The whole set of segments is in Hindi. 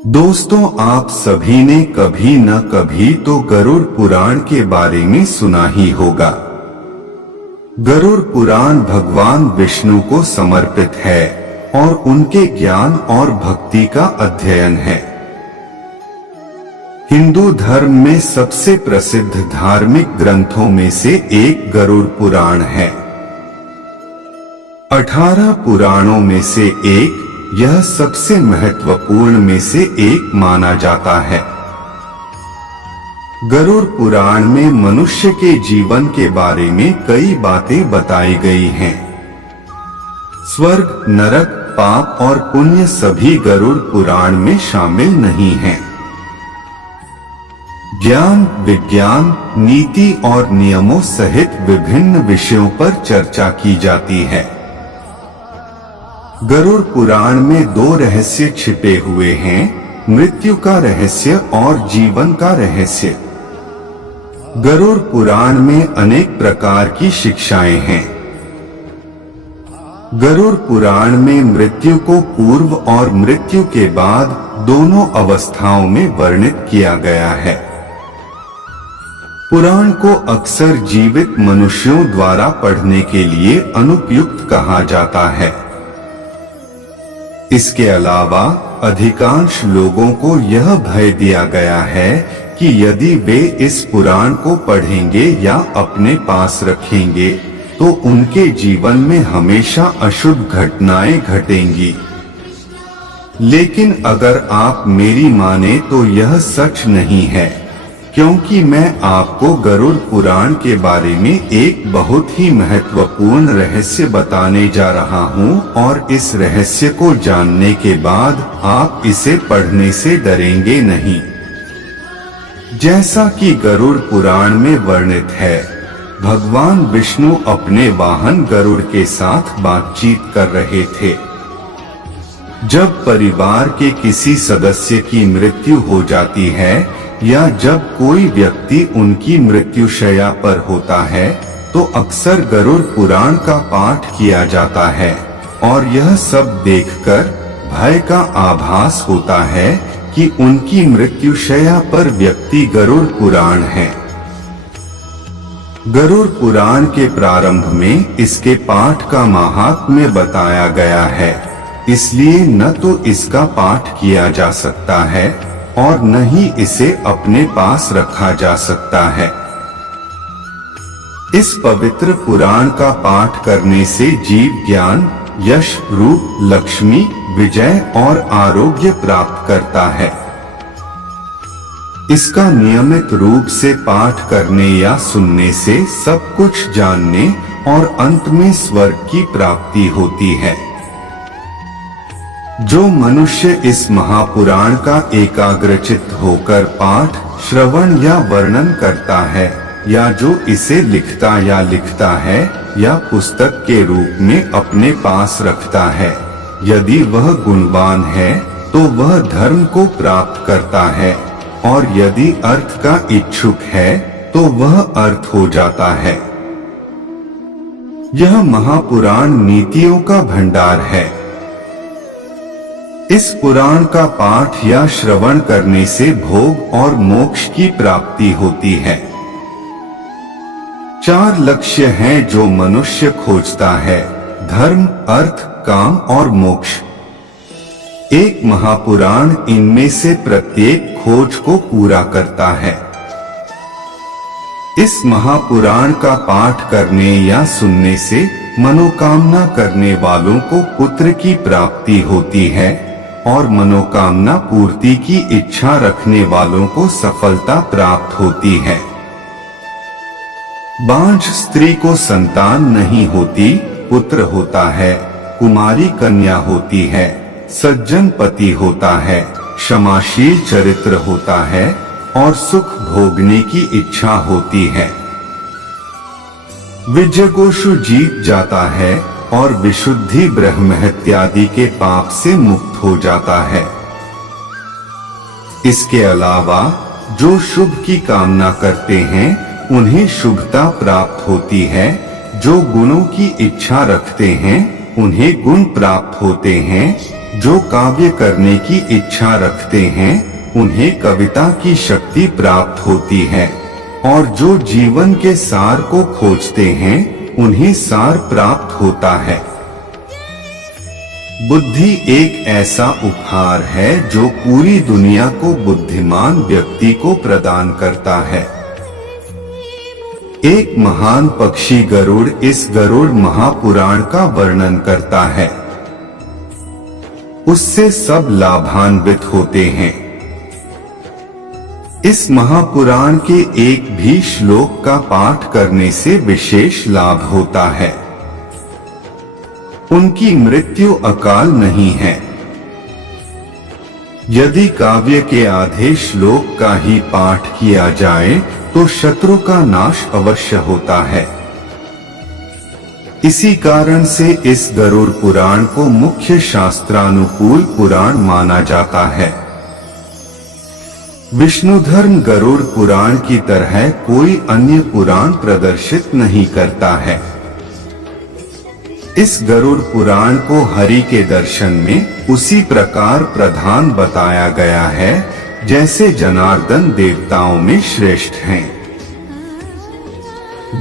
दोस्तों, आप सभी ने कभी न कभी तो गरुड़ पुराण के बारे में सुना ही होगा। गरुड़ पुराण भगवान विष्णु को समर्पित है और उनके ज्ञान और भक्ति का अध्ययन है। हिंदू धर्म में सबसे प्रसिद्ध धार्मिक ग्रंथों में से एक गरुड़ पुराण है। 18 पुराणों में से एक यह सबसे महत्वपूर्ण में से एक माना जाता है। गरुड़ पुराण में मनुष्य के जीवन के बारे में कई बातें बताई गई हैं। स्वर्ग, नरक, पाप और पुण्य सभी गरुड़ पुराण में शामिल नहीं हैं। ज्ञान, विज्ञान, नीति और नियमों सहित विभिन्न विषयों पर चर्चा की जाती है। गरुड़ पुराण में 2 रहस्य छिपे हुए हैं, मृत्यु का रहस्य और जीवन का रहस्य। गरुड़ पुराण में अनेक प्रकार की शिक्षाएं हैं। गरुड़ पुराण में मृत्यु को पूर्व और मृत्यु के बाद दोनों अवस्थाओं में वर्णित किया गया है। पुराण को अक्सर जीवित मनुष्यों द्वारा पढ़ने के लिए अनुपयुक्त कहा जाता है। इसके अलावा अधिकांश लोगों को यह भय दिया गया है कि यदि वे इस पुराण को पढ़ेंगे या अपने पास रखेंगे तो उनके जीवन में हमेशा अशुभ घटनाएं घटेंगी। लेकिन अगर आप मेरी माने तो यह सच नहीं है, क्योंकि मैं आपको गरुड़ पुराण के बारे में एक बहुत ही महत्वपूर्ण रहस्य बताने जा रहा हूं और इस रहस्य को जानने के बाद आप इसे पढ़ने से डरेंगे नहीं। जैसा कि गरुड़ पुराण में वर्णित है, भगवान विष्णु अपने वाहन गरुड़ के साथ बातचीत कर रहे थे। जब परिवार के किसी सदस्य की मृत्यु हो जाती है या जब कोई व्यक्ति उनकी मृत्युशैया पर होता है तो अक्सर गरुड़ पुराण का पाठ किया जाता है और यह सब देखकर भय का आभास होता है कि उनकी मृत्युशैया पर व्यक्ति गरुड़ पुराण है। गरुड़ पुराण के प्रारंभ में इसके पाठ का महात्म्य बताया गया है, इसलिए न तो इसका पाठ किया जा सकता है और न ही इसे अपने पास रखा जा सकता है। इस पवित्र पुराण का पाठ करने से जीव ज्ञान, यश, रूप, लक्ष्मी, विजय और आरोग्य प्राप्त करता है। इसका नियमित रूप से पाठ करने या सुनने से सब कुछ जानने और अंत में स्वर्ग की प्राप्ति होती है। जो मनुष्य इस महापुराण का एकाग्रचित्त होकर पाठ, श्रवण या वर्णन करता है या जो इसे लिखता है या पुस्तक के रूप में अपने पास रखता है, यदि वह गुणवान है तो वह धर्म को प्राप्त करता है और यदि अर्थ का इच्छुक है तो वह अर्थ हो जाता है। यह महापुराण नीतियों का भंडार है। इस पुराण का पाठ या श्रवण करने से भोग और मोक्ष की प्राप्ति होती है। 4 लक्ष्य हैं जो मनुष्य खोजता है: धर्म, अर्थ, काम और मोक्ष। एक महापुराण इनमें से प्रत्येक खोज को पूरा करता है। इस महापुराण का पाठ करने या सुनने से मनोकामना करने वालों को पुत्र की प्राप्ति होती है और मनोकामना पूर्ति की इच्छा रखने वालों को सफलता प्राप्त होती है। बांझ स्त्री को संतान नहीं होती, पुत्र होता है, कुमारी कन्या होती है, सज्जन पति होता है, क्षमाशील चरित्र होता है और सुख भोगने की इच्छा होती है। विजयगोषु जीत जाता है और विशुद्धि ब्रह्महत्यादि के पाप से मुक्त हो जाता है। इसके अलावा जो शुभ की कामना करते हैं उन्हें शुभता प्राप्त होती है, जो गुणों की इच्छा रखते हैं उन्हें गुण प्राप्त होते हैं जो काव्य करने की इच्छा रखते हैं उन्हें कविता की शक्ति प्राप्त होती है, और जो जीवन के सार को खोजते हैं उन्हें सार प्राप्त होता है। बुद्धि एक ऐसा उपहार है जो पूरी दुनिया को बुद्धिमान व्यक्ति को प्रदान करता है। एक महान पक्षी गरुड़ इस गरुड़ महापुराण का वर्णन करता है। उससे सब लाभान्वित होते हैं। इस महापुराण के एक भी श्लोक का पाठ करने से विशेष लाभ होता है। उनकी मृत्यु अकाल नहीं है। यदि काव्य के आधे श्लोक का ही पाठ किया जाए तो शत्रु का नाश अवश्य होता है। इसी कारण से इस गरुड़ पुराण को मुख्य शास्त्रानुकूल पुराण माना जाता है। विष्णुधर्म गरुड़ पुराण की तरह कोई अन्य पुराण प्रदर्शित नहीं करता है। इस गरुड़ पुराण को हरि के दर्शन में उसी प्रकार प्रधान बताया गया है जैसे जनार्दन देवताओं में श्रेष्ठ हैं।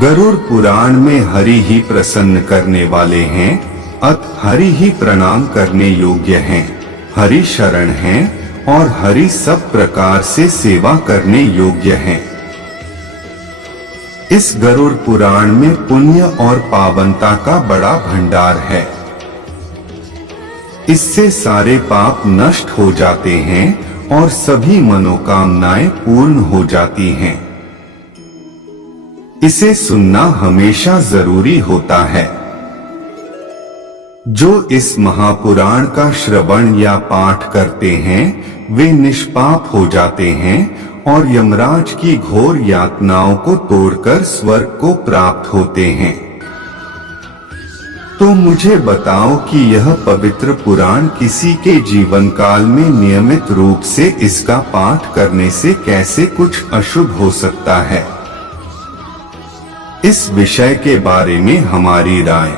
गरुड़ पुराण में हरि ही प्रसन्न करने वाले हैं, अत हरि ही प्रणाम करने योग्य हैं। हरि शरण हैं और हरि सब प्रकार से सेवा करने योग्य हैं। इस गरुड़ पुराण में पुण्य और पावनता का बड़ा भंडार है। इससे सारे पाप नष्ट हो जाते हैं और सभी मनोकामनाएं पूर्ण हो जाती हैं। इसे सुनना हमेशा जरूरी होता है। जो इस महापुराण का श्रवण या पाठ करते हैं वे निष्पाप हो जाते हैं और यमराज की घोर यातनाओं को तोड़कर स्वर्ग को प्राप्त होते हैं। तो मुझे बताओ कि यह पवित्र पुराण किसी के जीवन काल में नियमित रूप से इसका पाठ करने से कैसे कुछ अशुभ हो सकता है। इस विषय के बारे में हमारी राय।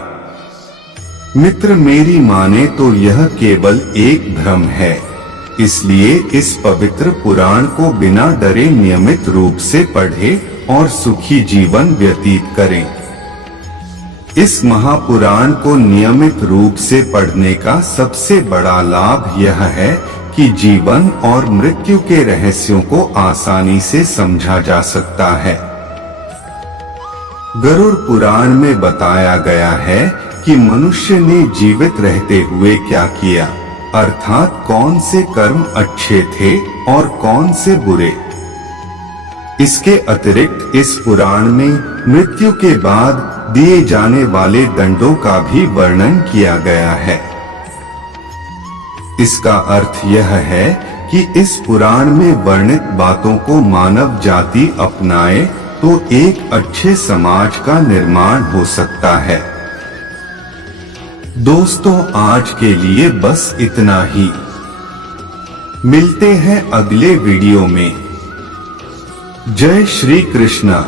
मित्र, मेरी माने तो यह केवल एक भ्रम है, इसलिए इस पवित्र पुराण को बिना डरे नियमित रूप से पढ़ें और सुखी जीवन व्यतीत करें। इस महापुराण को नियमित रूप से पढ़ने का सबसे बड़ा लाभ यह है कि जीवन और मृत्यु के रहस्यों को आसानी से समझा जा सकता है। गरुड़ पुराण में बताया गया है कि मनुष्य ने जीवित रहते हुए क्या किया, अर्थात कौन से कर्म अच्छे थे और कौन से बुरे। इसके अतिरिक्त इस पुराण में मृत्यु के बाद दिए जाने वाले दंडों का भी वर्णन किया गया है। इसका अर्थ यह है कि इस पुराण में वर्णित बातों को मानव जाति अपनाए तो एक अच्छे समाज का निर्माण हो सकता है। दोस्तों, आज के लिए बस इतना ही। मिलते हैं अगले वीडियो में। जय श्री कृष्ण।